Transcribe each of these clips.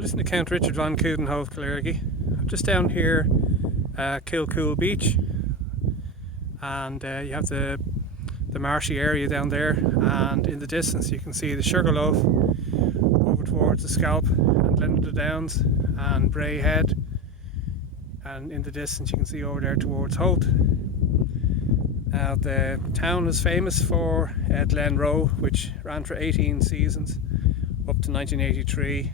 You're listening to Count Richard von Coudenhove Kalergi. I'm just down here at Kilcoole beach, and you have the marshy area down there, and in the distance you can see the Sugarloaf over towards the Scalp and Glenwood Downs and Bray Head, and in the distance you can see over there towards Holt. Now the town is famous for Glen Row, which ran for 18 seasons up to 1983,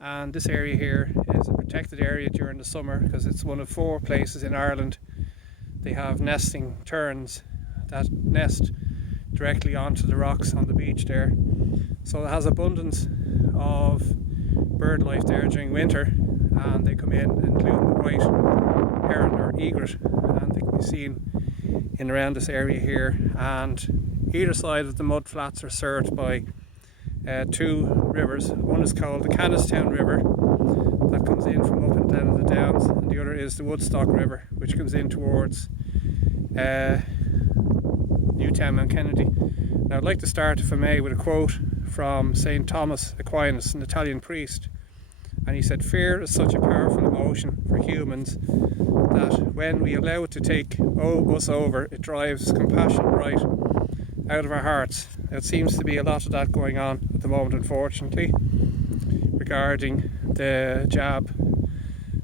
and this area here is a protected area during the summer because it's one of 4 places in Ireland they have nesting terns that nest directly onto the rocks on the beach there. So it has abundance of bird life there during winter, and they come in, including the white heron or egret, and they can be seen in around this area here. And either side of the mud flats are served by 2 rivers. One is called the Cannistown River, that comes in from up and down the Downs, and the other is the Woodstock River, which comes in towards Newtown Mount Kennedy. Now I'd like to start, if I may, with a quote from St. Thomas Aquinas, an Italian priest, and he said, "Fear is such a powerful emotion for humans that when we allow it to take us over, it drives compassion right out of our hearts." It seems to be a lot of that going on at the moment, unfortunately, regarding the jab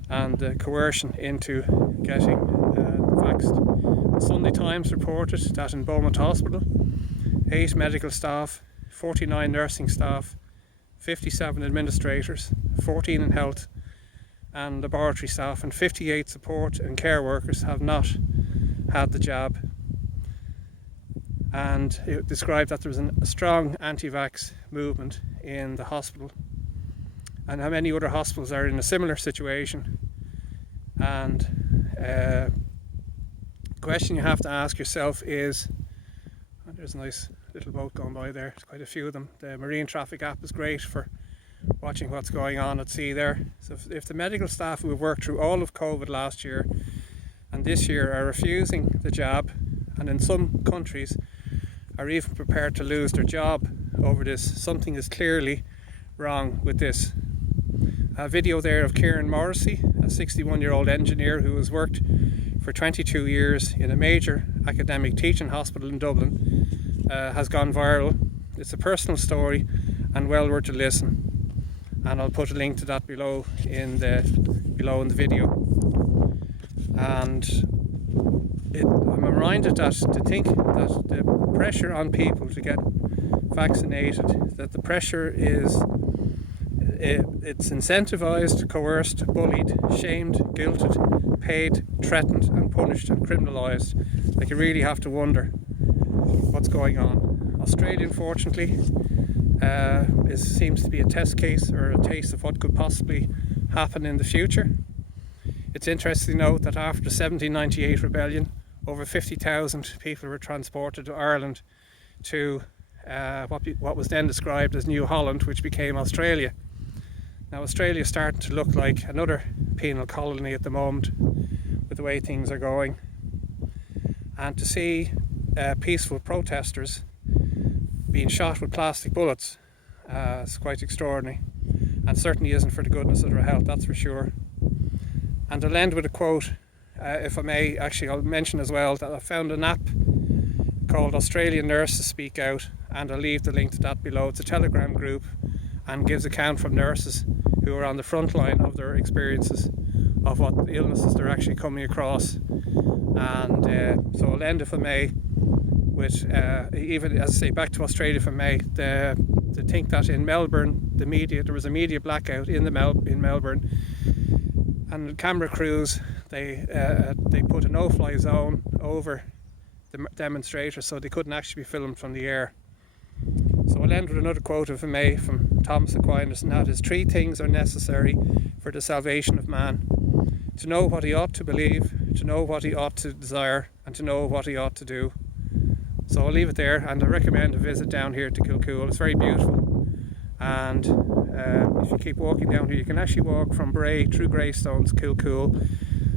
and the coercion into getting vaxxed. The Sunday Times reported that in Beaumont Hospital, 8 medical staff, 49 nursing staff, 57 administrators, 14 in health and laboratory staff, and 58 support and care workers have not had the jab. And it described that there was a strong anti-vax movement in the hospital, and how many other hospitals are in a similar situation. And the question you have to ask yourself is, there's a nice little boat going by there, there's quite a few of them. The marine traffic app is great for watching what's going on at sea there. So if the medical staff who have worked through all of COVID last year and this year are refusing the jab, and in some countries are even prepared to lose their job over this, something is clearly wrong with this. A video there of Kieran Morrissey, a 61-year-old engineer who has worked for 22 years in a major academic teaching hospital in Dublin, has gone viral. It's a personal story and well worth a listen, and I'll put a link to that below in the video. And I'm reminded that to think that the pressure on people to get vaccinated, that the pressure is it's incentivized, coerced, bullied, shamed, guilted, paid, threatened and punished and criminalized. Like, you really have to wonder what's going on. Australia, unfortunately, seems to be a test case or a taste of what could possibly happen in the future. It's interesting to note that after the 1798 rebellion, over 50,000 people were transported to Ireland to what was then described as New Holland, which became Australia. Now Australia is starting to look like another penal colony at the moment with the way things are going. And to see peaceful protesters being shot with plastic bullets is quite extraordinary, and certainly isn't for the goodness of their health, that's for sure. And I'll end with a quote, if I may. Actually, I'll mention as well that I found an app called Australian Nurses Speak Out, and I'll leave the link to that below. It's a Telegram group and gives account from nurses who are on the front line of their experiences of what illnesses they're actually coming across. And so I'll end, if I may, with even, as I say, back to Australia, if I may, to think that in Melbourne, there was a media blackout in Melbourne, and the camera crews, they put a no-fly zone over the demonstrators so they couldn't actually be filmed from the air. So I'll end with another quote, if I may, from Thomas Aquinas, and that is, 3 things are necessary for the salvation of man: to know what he ought to believe, to know what he ought to desire, and to know what he ought to do. So I'll leave it there, and I recommend a visit down here to Kilcoole. It's very beautiful, and if you keep walking down here, you can actually walk from Bray through Greystones, Kilcoole,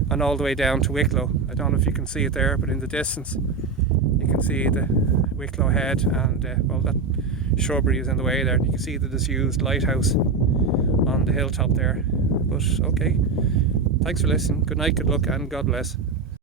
and all the way down to Wicklow. I don't know if you can see it there, but in the distance you can see the Wicklow Head, and well, that shrubbery is in the way there, and you can see the disused lighthouse on the hilltop there. But okay, thanks for listening. Good night, good luck, and God bless.